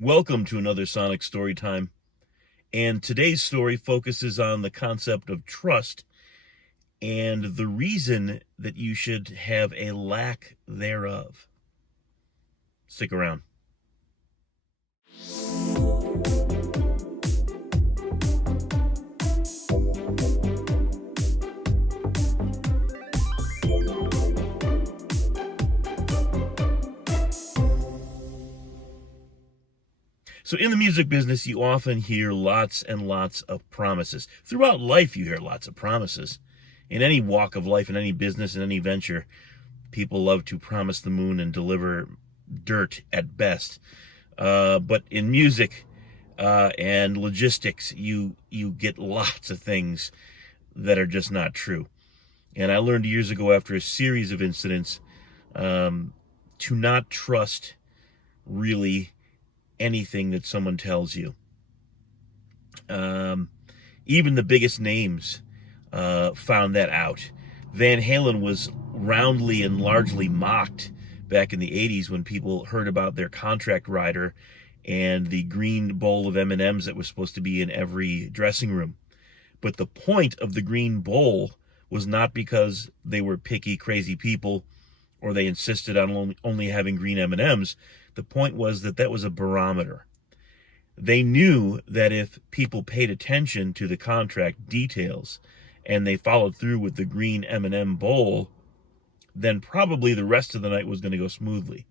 Welcome to another Sonic Storytime. And today's story focuses on the concept of trust and the reason that you should have a lack thereof. Stick around. So in the music business, you often hear lots and lots of promises. Throughout life, you hear lots of promises. In any walk of life, in any business, in any venture, people love to promise the moon and deliver dirt at best. But in music and logistics, you get lots of things that are just not true. And I learned years ago after a series of incidents to not trust really anything that someone tells you. Even the biggest names found that out. Van Halen was roundly and largely mocked back in the 80s when people heard about their contract rider and the green bowl of M&Ms that was supposed to be in every dressing room. But the point of the green bowl was not because they were picky, crazy people or they insisted on only having green M&Ms. The point was that was a barometer. They knew that if people paid attention to the contract details and they followed through with the green M&M bowl, then probably the rest of the night was going to go smoothly.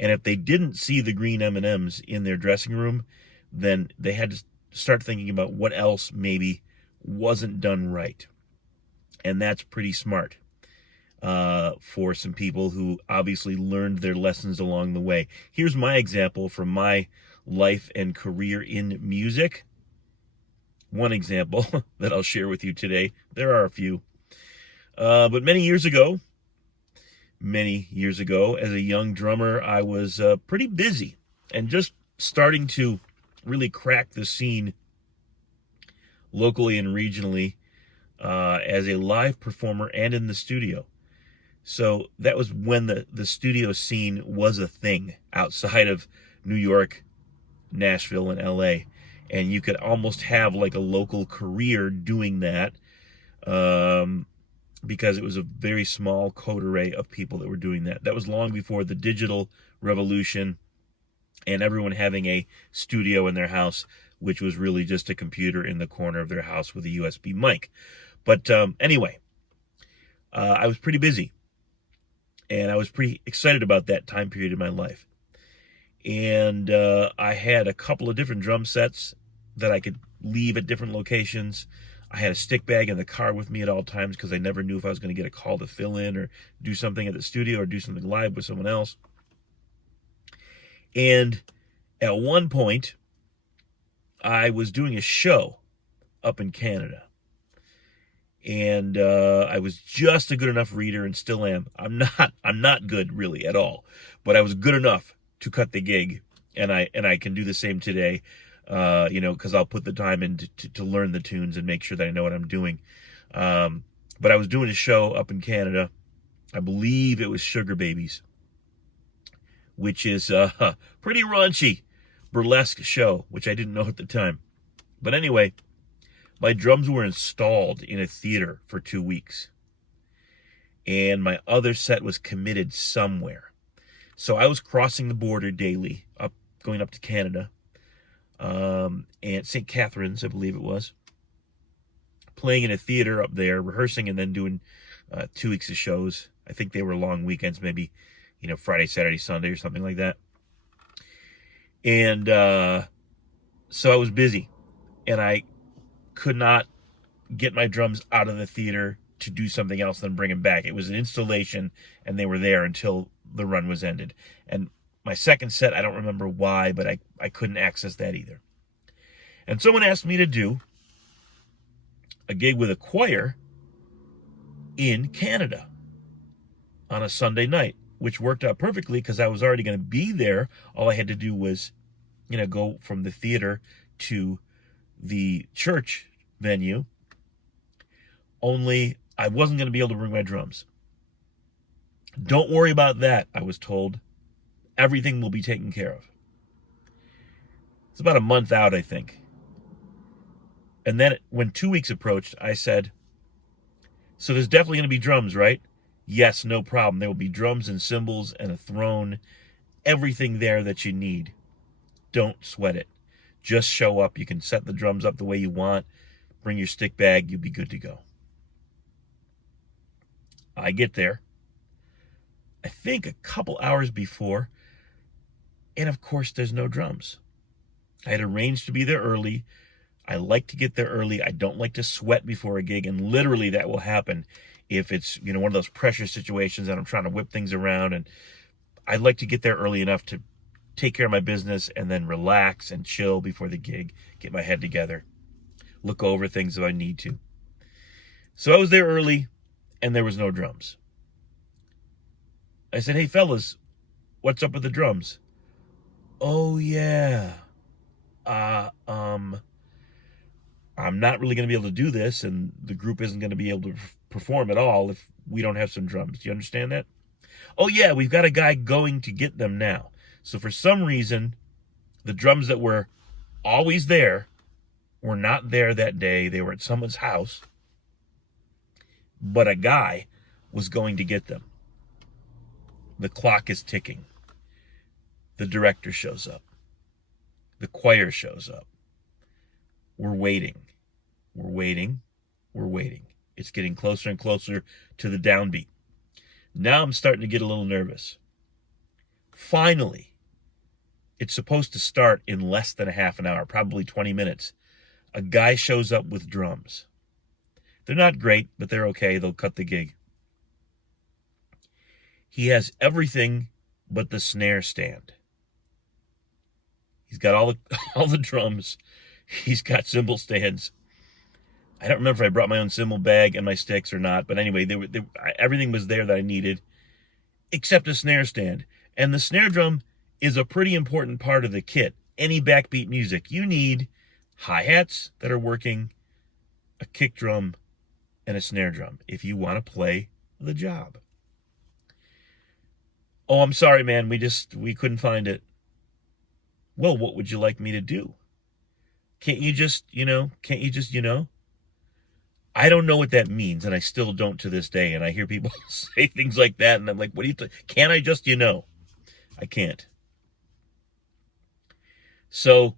And if they didn't see the green M&Ms in their dressing room, then they had to start thinking about what else maybe wasn't done right. And that's pretty smart for some people who obviously learned their lessons along the way. Here's my example from my life and career in music. One example that I'll share with you today. There are a few. But many years ago, as a young drummer, I was pretty busy and just starting to really crack the scene locally and regionally as a live performer and in the studio. So that was when the studio scene was a thing outside of New York, Nashville, and LA. And you could almost have like a local career doing that because it was a very small coterie of people that were doing that. That was long before the digital revolution and everyone having a studio in their house, which was really just a computer in the corner of their house with a USB mic. But anyway, I was pretty busy. And I was pretty excited about that time period in my life. And I had a couple of different drum sets that I could leave at different locations. I had a stick bag in the car with me at all times because I never knew if I was going to get a call to fill in or do something at the studio or do something live with someone else. And at one point, I was doing a show up in Canada. And I was just a good enough reader and still am. I'm not good really at all, but I was good enough to cut the gig, and I can do the same today, because I'll put the time in to learn the tunes and make sure that I know what I'm doing. But I was doing a show up in Canada. I believe it was Sugar Babies, which is a pretty raunchy burlesque show, which I didn't know at the time. But anyway, my drums were installed in a theater for 2 weeks. And my other set was committed somewhere. So I was crossing the border daily, going up to Canada. And St. Catharines, I believe it was. Playing in a theater up there, rehearsing, and then doing 2 weeks of shows. I think they were long weekends, maybe, Friday, Saturday, Sunday, or something like that. And so I was busy. And I could not get my drums out of the theater to do something else and bring them back. It was an installation, and they were there until the run was ended. And my second set, I don't remember why, but I couldn't access that either. And someone asked me to do a gig with a choir in Canada on a Sunday night, which worked out perfectly because I was already going to be there. All I had to do was, go from the theater to the church venue, only I wasn't going to be able to bring my drums. Don't worry about that, I was told. Everything will be taken care of. It's about a month out, I think. And then when 2 weeks approached, I said, so there's definitely going to be drums, right? Yes, no problem. There will be drums and cymbals and a throne, everything there that you need. Don't sweat it. Just show up. You can set the drums up the way you want. Bring your stick bag. You'll be good to go. I get there, I think a couple hours before, and of course there's no drums. I had arranged to be there early. I like to get there early. I don't like to sweat before a gig, and literally that will happen if it's, one of those pressure situations that I'm trying to whip things around, and I like to get there early enough to take care of my business and then relax and chill before the gig, get my head together, look over things if I need to. So I was there early, and there was no drums. I said, hey, fellas, what's up with the drums? Oh, yeah. I'm not really going to be able to do this, and the group isn't going to be able to perform at all if we don't have some drums. Do you understand that? Oh, yeah, we've got a guy going to get them now. So for some reason, the drums that were always there were not there that day. They were at someone's house, but a guy was going to get them. The clock is ticking. The director shows up. The choir shows up. We're waiting. We're waiting. We're waiting. It's getting closer and closer to the downbeat. Now I'm starting to get a little nervous. Finally, it's supposed to start in less than a half an hour, probably 20 minutes. A guy shows up with drums. They're not great, but they're okay. They'll cut the gig. He has everything but the snare stand. He's got all the drums. He's got cymbal stands. I don't remember if I brought my own cymbal bag and my sticks or not, but anyway, everything was there that I needed, except a snare stand. And the snare drum is a pretty important part of the kit. Any backbeat music, you need hi-hats that are working, a kick drum, and a snare drum if you want to play the job. Oh, I'm sorry, man. We couldn't find it. Well, what would you like me to do? Can't you just, I don't know what that means, and I still don't to this day. And I hear people say things like that, and I'm like, can't I just, I can't. So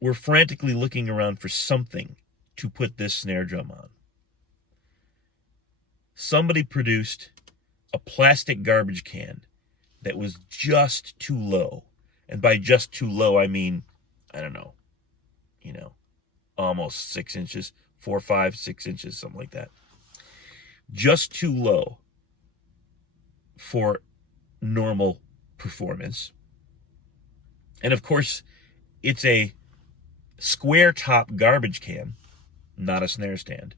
we're frantically looking around for something to put this snare drum on. Somebody produced a plastic garbage can that was just too low. And by just too low, I mean, I don't know, almost 6 inches, 4, 5, 6 inches, something like that. Just too low for normal performance. And of course, it's a square top garbage can, not a snare stand,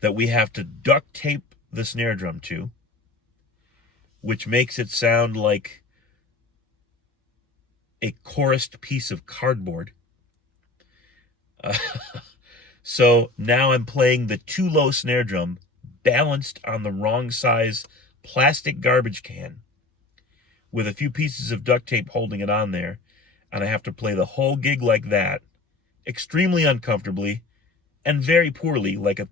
that we have to duct tape the snare drum to, which makes it sound like a chorused piece of cardboard. So now I'm playing the too low snare drum balanced on the wrong size plastic garbage can with a few pieces of duct tape holding it on there, and I have to play the whole gig like that, extremely uncomfortably and very poorly, like a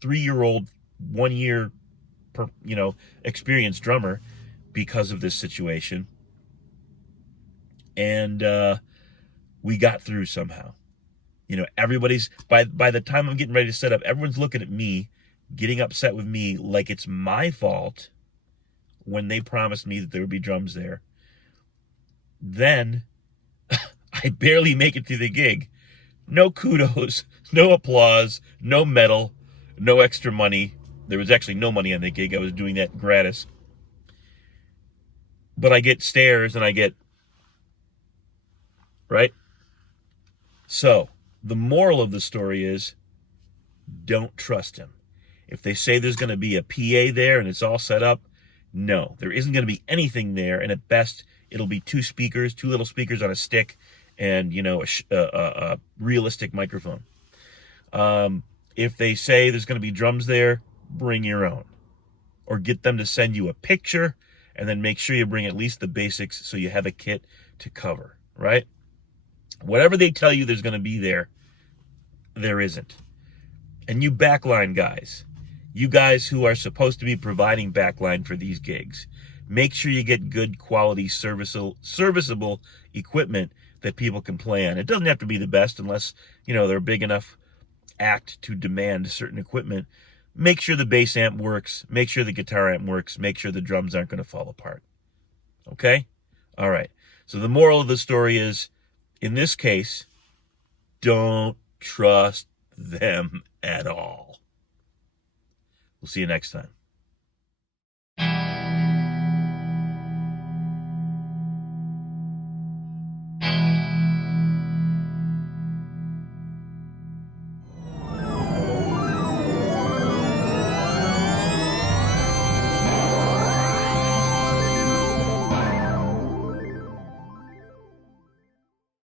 3-year-old, 1 year experienced drummer, because of this situation. And we got through somehow. Everybody's, by the time I'm getting ready to set up, everyone's looking at me, getting upset with me like it's my fault when they promised me that there would be drums there. Then I barely make it through the gig. No kudos, no applause, no medal, no extra money. There was actually no money on the gig. I was doing that gratis. But I get stares and I get, right? So the moral of the story is, don't trust him. If they say there's going to be a PA there and it's all set up, no, there isn't going to be anything there. And at best, it'll be 2 little speakers on a stick, and, a realistic microphone. If they say there's going to be drums there, bring your own. Or get them to send you a picture, and then make sure you bring at least the basics so you have a kit to cover. right? Whatever they tell you there's going to be there, there isn't. And you backline guys, you guys who are supposed to be providing backline for these gigs, make sure you get good quality serviceable equipment that people can play on. It doesn't have to be the best unless, they're a big enough act to demand certain equipment. Make sure the bass amp works. Make sure the guitar amp works. Make sure the drums aren't going to fall apart. Okay? All right. So the moral of the story is, in this case, don't trust them at all. We'll see you next time.